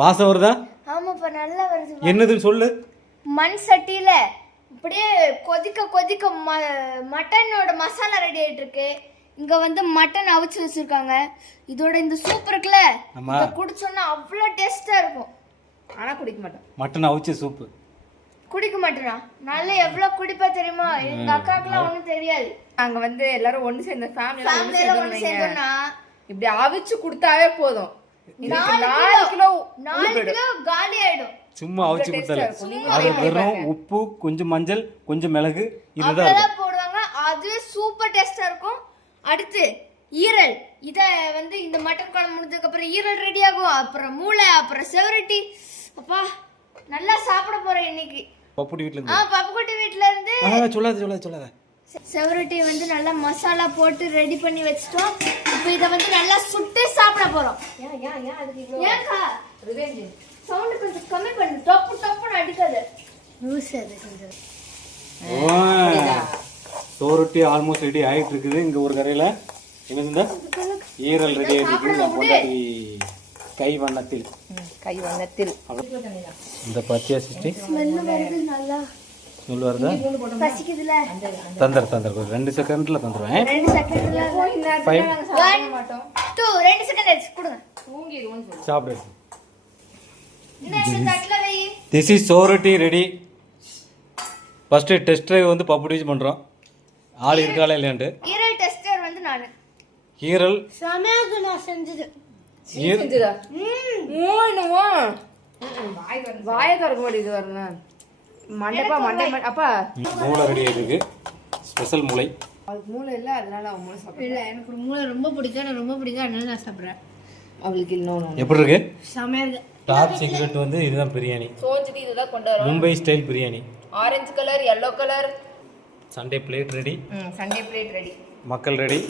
வாசம் வருதா? ஆமாப்பா நல்லா வருது. என்னதுன்னு சொல்லு. மண் சட்டியில அப்படியே கொதிக்க கொதிக்க மட்டனோட மசாலா ரெடி ஆயிட்டு இருக்கு. இங்க வந்து மட்டன் அவிச்சு வச்சிருக்காங்க. இதோட இந்த சூப் இருக்குல்ல, இத குடிச்சோம்னா அவ்வளவு டேஸ்டா இருக்கும். ஆனா குடிக்க மாட்டோம். மட்டன் அவிச்ச சூப் குடிக்க மாட்டேனா? நல்லா எவ்வளவு குடிப்பா தெரியுமா? எங்க அக்காக்குலாம் ஒண்ணும் தெரியாது. நாங்க வந்து எல்லாரும் ஒண்ணு சேர்ந்த ஃபேமிலில ஒண்ணு சேர்ந்தோம்னா இப்படி அவிச்சு கொடுத்தாவே போதும். 4 கிலோ காலி ஆயிடும். சும்மா அவிச்சு கொடுத்தாலே. அது வெறும் உப்பு, கொஞ்சம் மஞ்சள், கொஞ்சம் மிளகு இதுதான் போடுவாங்க. அது சூப்பர் டேஸ்டா இருக்கும். அடுத்து ஈரல். இத வந்து இந்த மட்டன் குழம்பு முடிஞ்சதுக்கு அப்புறம் ஈரல் ரெடி ஆகும். அப்புறம் மூளை, அப்புறம் செவரட்டி. அப்பா நல்லா சாப்பிட போறேன் இன்னைக்கு. பப்புடி வீட்ல இருந்து. பப்புக்குட்டி வீட்ல இருந்து. சொல்லாத. செவரட்டி வந்து நல்லா மசாலா போட்டு ரெடி பண்ணி வச்சிட்டோம். இப்போ இத வந்து நல்லா சுட்டு சாப்பிட போறோம். ஏன் அதுக்கு இவ்ளோ ஏன்க்கா ரிவெஞ்ச் சவுண்ட் கொஞ்சம் கம்மி பண்ணு. டப்பு டப்புன்னு அடிக்காத. லூஸ் அது கொஞ்சம். சோறுட்டி ஆல்மோஸ்ட் ரெடி ஆயிட்டு இருக்குது. இங்க ஒரு கரையில என்னது ஈரல் ரெடி ஆயிட்டு இருக்கு. நம்ம பொண்டாட்டி கை வண்ணத்தில் இந்த பச்சையா சிஸ்டி ஸ்மெல் வருது நல்லா. ஸ்மெல் வருதா? பசிக்குதுல. தந்தர் 2 செகண்ட்ல தந்துருவேன். 2 செகண்ட்ல 5 மாட்டோம். 2 2 செகண்ட் கொடுங்க. தூங்கிடுவோம் சொல்லு. சாப்பிடு. இந்த தட்டல வை. திஸ் இஸ் சோறுட்டி ரெடி. ஃபர்ஸ்ட் டெஸ்ட் டிரைவ் வந்து பப்புடி பண்றோம். ஆள் இருக்காளா இல்லையாண்டு. ஈரல் டெஸ்டர் வந்து நானு. ஈரல் சமையல் நான் செஞ்சது. செஞ்சதா? ஓனுவா. வாயை திறக்க மாட்டேங்குது வரல. மண்டை அப்பா மூளை ரெடி ஆயிருக்கு. ஸ்பெஷல் மூளை. அவளுக்கு மூளை இல்ல, அதனால அவ மூளை சாப்பிடுறா. இல்ல எனக்கு மூளை ரொம்ப பிடிக்கும். எனக்கு ரொம்ப பிடிக்கும், அதனால நான் சாப்பிடுறேன். அவளுக்கு இன்னொன்னு எப்படி இருக்கு? சமையல் டாப் சீக்ரெட் வந்து இதுதான் பிரியாணி. சோஞ்சிட்டு இதெல்லாம் கொண்டு வரோம். Mumbai style biryani. Orange colour, yellow colour. Sunday plate ready. Sunday plate ready. மக்கள் ரெடி.